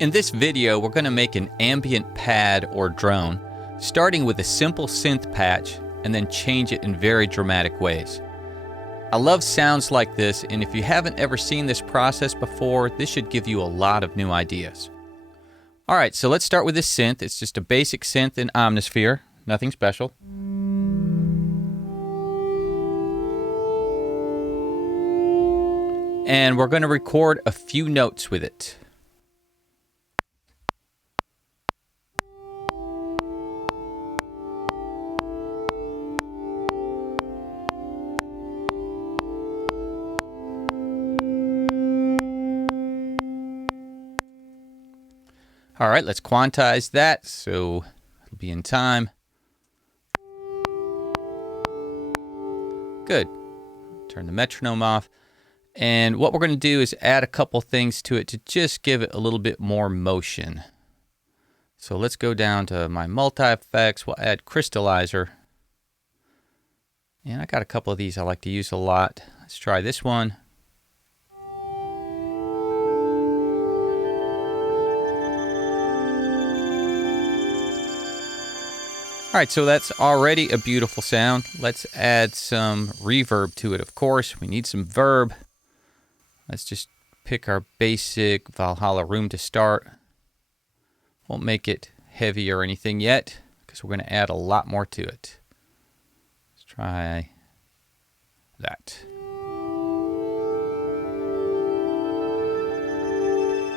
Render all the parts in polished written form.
In this video, we're going to make an ambient pad or drone, starting with a simple synth patch and then change it in very dramatic ways. I love sounds like this, and if you haven't ever seen this process before, this should give you a lot of new ideas. Alright, so let's start with this synth. It's just a basic synth in Omnisphere, nothing special. And we're going to record a few notes with it. All right, let's quantize that so it'll be in time. Good. Turn the metronome off. And what we're going to do is add a couple things to it to just give it a little bit more motion. So let's go down to my multi-effects. We'll add crystallizer. And I got a couple of these I like to use a lot. Let's try this one. All right, so that's already a beautiful sound. Let's add some reverb to it, of course. We need some verb. Let's just pick our basic Valhalla room to start. Won't make it heavy or anything yet, because we're going to add a lot more to it. Let's try that.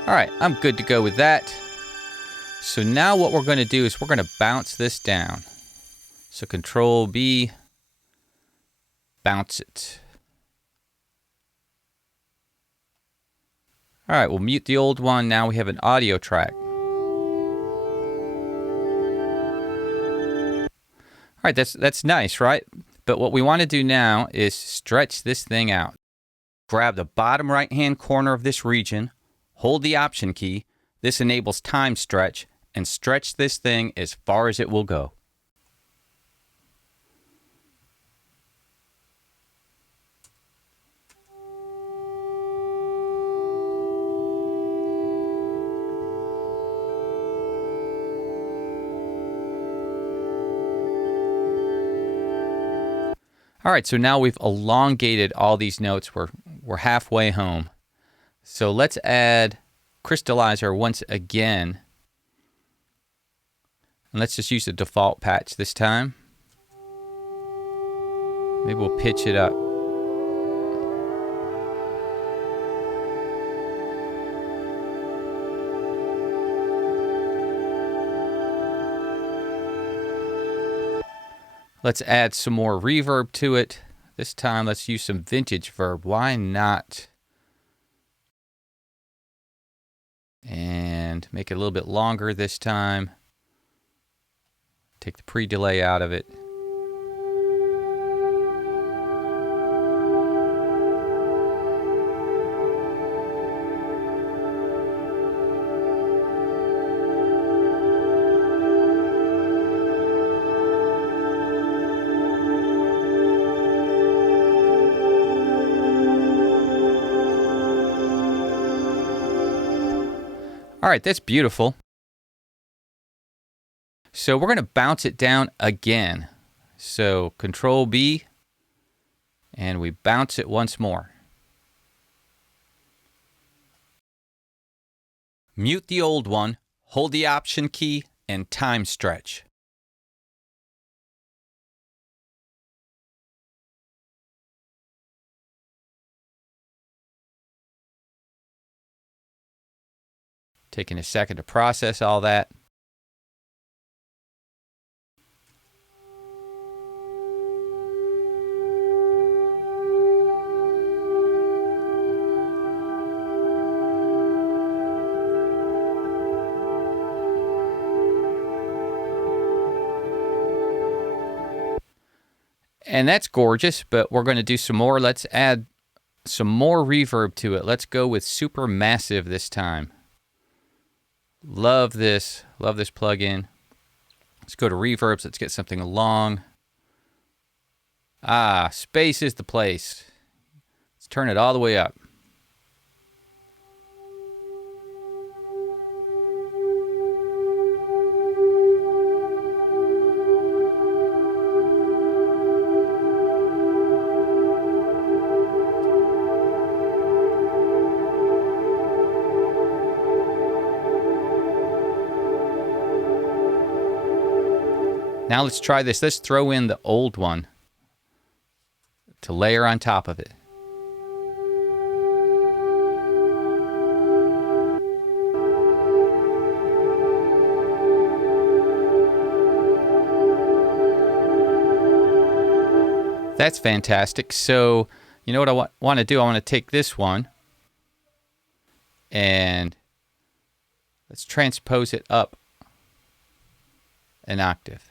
All right, I'm good to go with that. So now what we're going to do is we're going to bounce this down. So Control B, bounce it. All right, we'll mute the old one. Now we have an audio track. All right, that's nice, right? But what we want to do now is stretch this thing out. Grab the bottom right-hand corner of this region, hold the Option key. This enables time stretch, and stretch this thing as far as it will go. All right, so now we've elongated all these notes. We're halfway home. So let's add crystallizer once again. And let's just use the default patch this time. Maybe we'll pitch it up. Let's add some more reverb to it. This time, let's use some vintage verb. Why not? And make it a little bit longer this time. Take the pre-delay out of it. All right, that's beautiful. So we're going to bounce it down again. So Control B, and we bounce it once more. Mute the old one, hold the Option key, and time stretch. Taking a second to process all that. And that's gorgeous, but we're going to do some more. Let's add some more reverb to it. Let's go with Supermassive this time. Love this plugin. Let's go to reverbs. Let's get something long. Space is the place. Let's turn it all the way up. Now let's try this. Let's throw in the old one to layer on top of it. That's fantastic. So, you know what I want to do? I want to take this one and let's transpose it up an octave.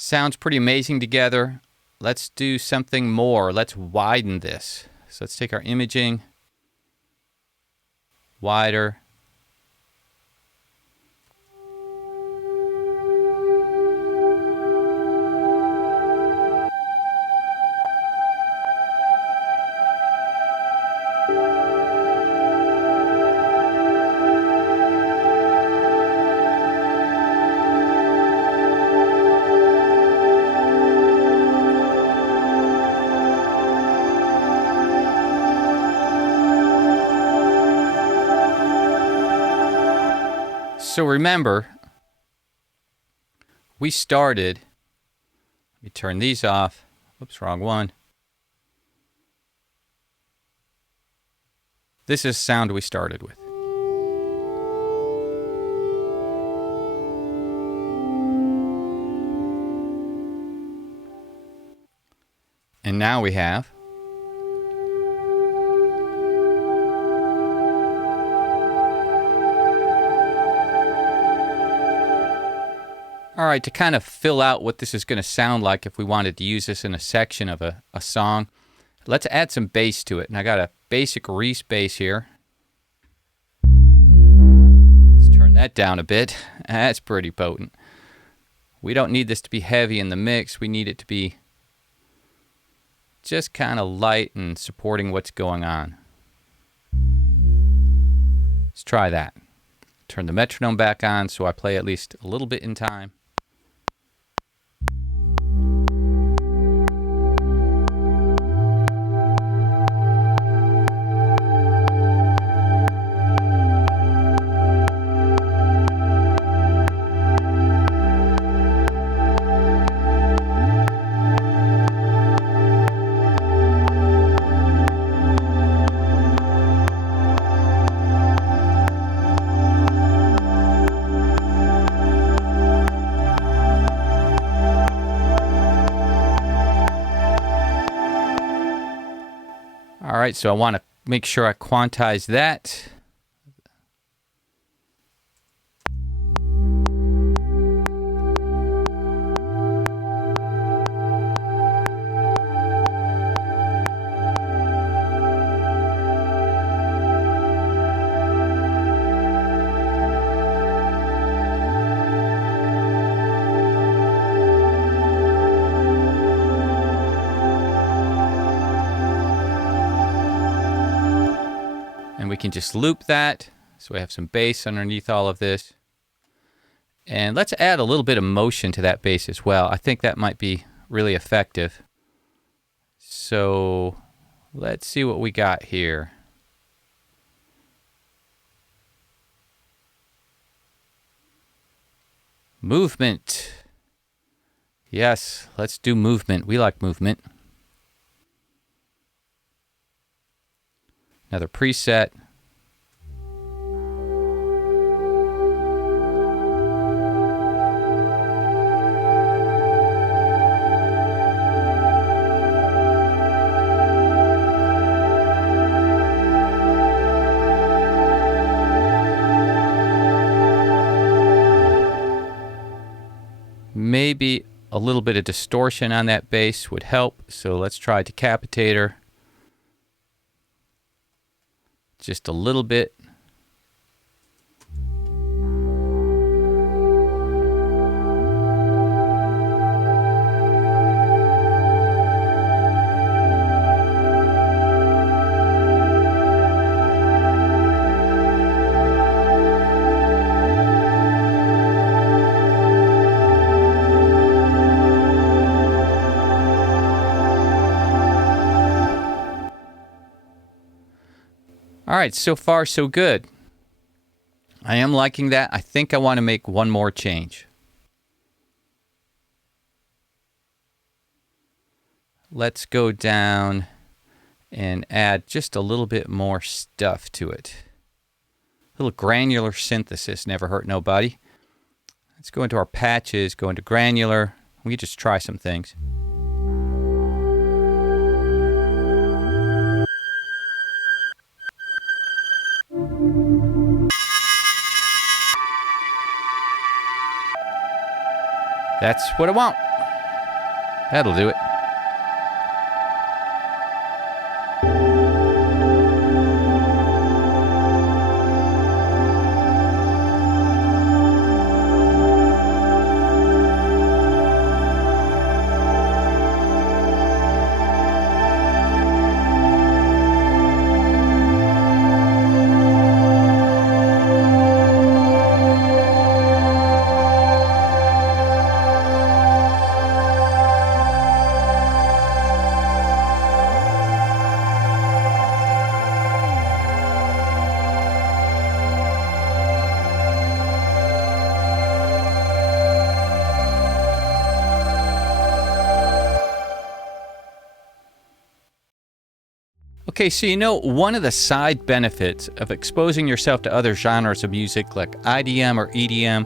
Sounds pretty amazing together. Let's do something more. Let's widen this. So let's take our imaging, wider. So remember, we started, let me turn these off. Oops, wrong one. This is sound we started with. And now we have all right, to kind of fill out what this is going to sound like if we wanted to use this in a section of a song, let's add some bass to it. And I got a basic Reese bass here. Let's turn that down a bit. That's pretty potent. We don't need this to be heavy in the mix. We need it to be just kind of light and supporting what's going on. Let's try that. Turn the metronome back on so I play at least a little bit in time. All right, so I want to make sure I quantize that. We can just loop that so we have some bass underneath all of this. And let's add a little bit of motion to that bass as well. I think that might be really effective. So let's see what we got here. Movement. Yes, let's do movement. We like movement. Another preset. Maybe a little bit of distortion on that bass would help. So let's try Decapitator. Just a little bit. All right, so far so good. I am liking that. I think I want to make one more change. Let's go down and add just a little bit more stuff to it. A little granular synthesis, never hurt nobody. Let's go into our patches, go into granular. We can just try some things. That's what I want. That'll do it. Okay, so one of the side benefits of exposing yourself to other genres of music like IDM or EDM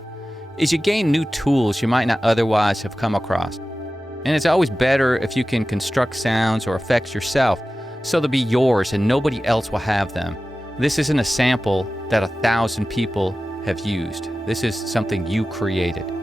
is you gain new tools you might not otherwise have come across. And it's always better if you can construct sounds or effects yourself so they'll be yours and nobody else will have them. This isn't a sample that 1,000 people have used. This is something you created.